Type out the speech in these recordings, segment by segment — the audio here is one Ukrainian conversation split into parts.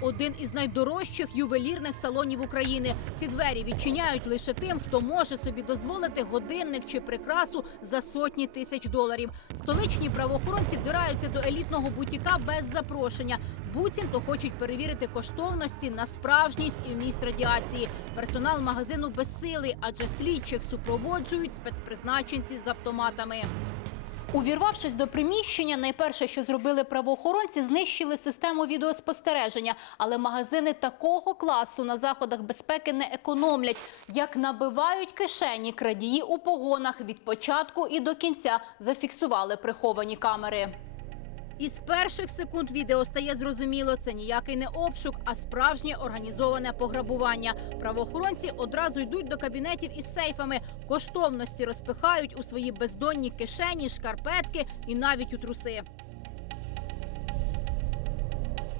один із найдорожчих ювелірних салонів України. Ці двері відчиняють лише тим, хто може собі дозволити годинник чи прикрасу за сотні тисяч доларів. Столичні правоохоронці вдираються до елітного бутіка без запрошення. Буцімто хочуть перевірити коштовності на справжність і вміст радіації. Персонал магазину безсилий, адже слідчих супроводжують спецпризначенці з автоматами. Увірвавшись до приміщення, найперше, що зробили правоохоронці, знищили систему відеоспостереження. Але магазини такого класу на заходах безпеки не економлять. Як набивають кишені крадії у погонах від початку і до кінця зафіксували приховані камери. Із перших секунд відео стає зрозуміло, це ніякий не обшук, а справжнє організоване пограбування. Правоохоронці одразу йдуть до кабінетів із сейфами, коштовності розпихають у свої бездонні кишені, шкарпетки і навіть у труси.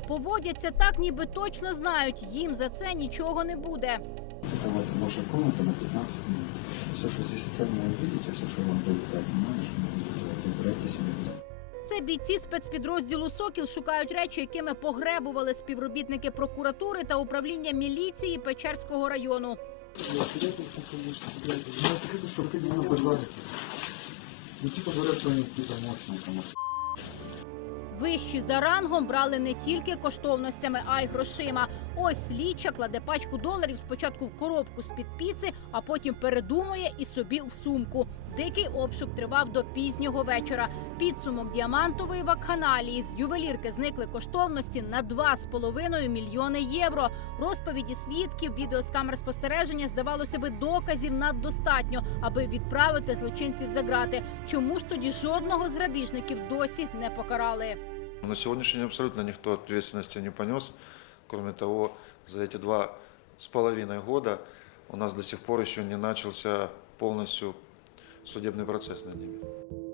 Поводяться так, ніби точно знають, їм за це нічого не буде. Вот ваша комната на 15 минут. Все, что здесь ценное видите, все, что вам забирайте себе. Це бійці спецпідрозділу Сокіл шукають речі, якими погребували співробітники прокуратури та управління міліції Печерського району. Вищі за рангом брали не тільки коштовностями, а й грошима. Ось слідча кладе пачку доларів спочатку в коробку з-під піци, а потім передумує і собі в сумку. Дикий обшук тривав до пізнього вечора. Підсумок діамантової вакханалії з ювелірки зникли коштовності на 2,5 мільйони євро. Розповіді свідків, відео з камер спостереження здавалося би доказів наддостатньо, аби відправити злочинців за грати. Чому ж тоді жодного з грабіжників досі не покарали? На сегодняшний день абсолютно никто ответственности не понес. Кроме того, за эти два с половиной года у нас до сих пор еще не начался полностью судебный процесс над ними.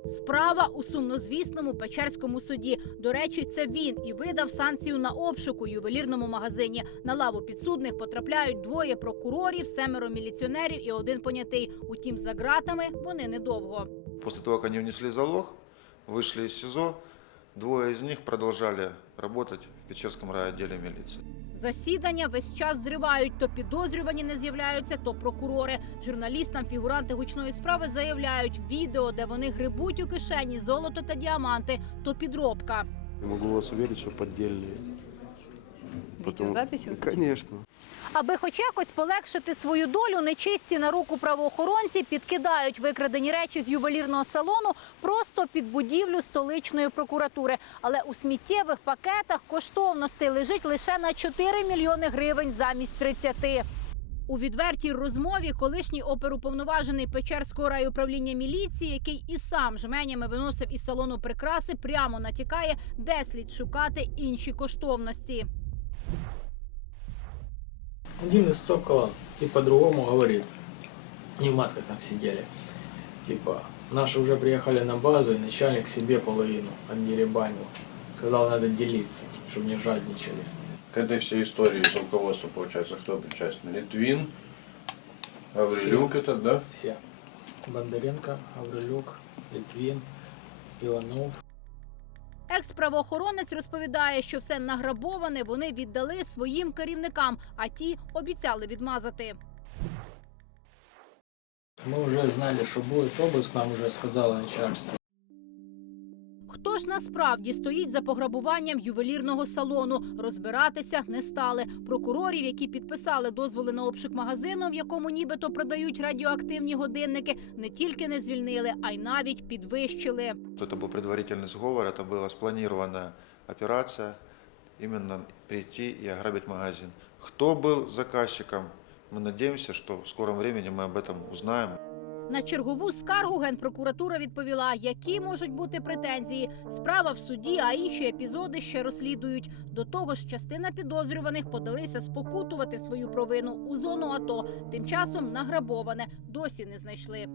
Справа у сумнозвісному Печерському суді. До речі, це він і видав санкцію на обшук у ювелірному магазині. На лаву підсудних потрапляють двоє прокурорів, семеро міліціонерів і один понятий. Утім, за ґратами вони недовго. После того, как они внесли залог, вышли из СИЗО, двое из них продолжали работать в Печерском райотделе милиции. Засідання весь час зривають. То підозрювані не з'являються, то прокурори. Журналістам фігуранти гучної справи заявляють відео, де вони грибуть у кишені золото та діаманти, то підробка. Могу вас поддельные. Видеозаписи вот эти? Конечно. Аби хоч якось полегшити свою долю, нечисті на руку правоохоронці підкидають викрадені речі з ювелірного салону просто під будівлю столичної прокуратури. Але у сміттєвих пакетах коштовностей лежить лише на 4 мільйони гривень замість 30. У відвертій розмові колишній оперуповноважений Печерського райуправління міліції, який і сам жменями виносив із салону прикраси, прямо натякає, де слід шукати інші коштовності. Один из Сокола и по-другому говорит, не в масках там сидели, типа, наши уже приехали на базу, и начальник себе половину отдеребанил. Сказал, надо делиться, чтобы не жадничали. К этой всей истории из руководства, получается, кто причастен? Литвин, Гаврилюк этот, да? Все. Бондаренко, Гаврилюк, Литвин, Иванов. Екс-правоохоронець розповідає, що все награбоване вони віддали своїм керівникам, а ті обіцяли відмазати. Ми вже знали, що буде обыск, нам уже сказали начальство. Хто ж насправді стоїть за пограбуванням ювелірного салону? Розбиратися не стали. Прокурорів, які підписали дозволи на обшук магазину, в якому нібито продають радіоактивні годинники, не тільки не звільнили, а й навіть підвищили. Это был предварительный сговор, это была спланированная операция, именно прийти и ограбить магазин. Кто был заказчиком? Мы надеемся, что в скором времени мы об этом узнаем. На чергову скаргу генпрокуратура відповіла, які можуть бути претензії. Справа в суді, а інші епізоди ще розслідують. До того ж, частина підозрюваних подалися спокутувати свою провину у зону АТО. Тим часом награбоване досі не знайшли.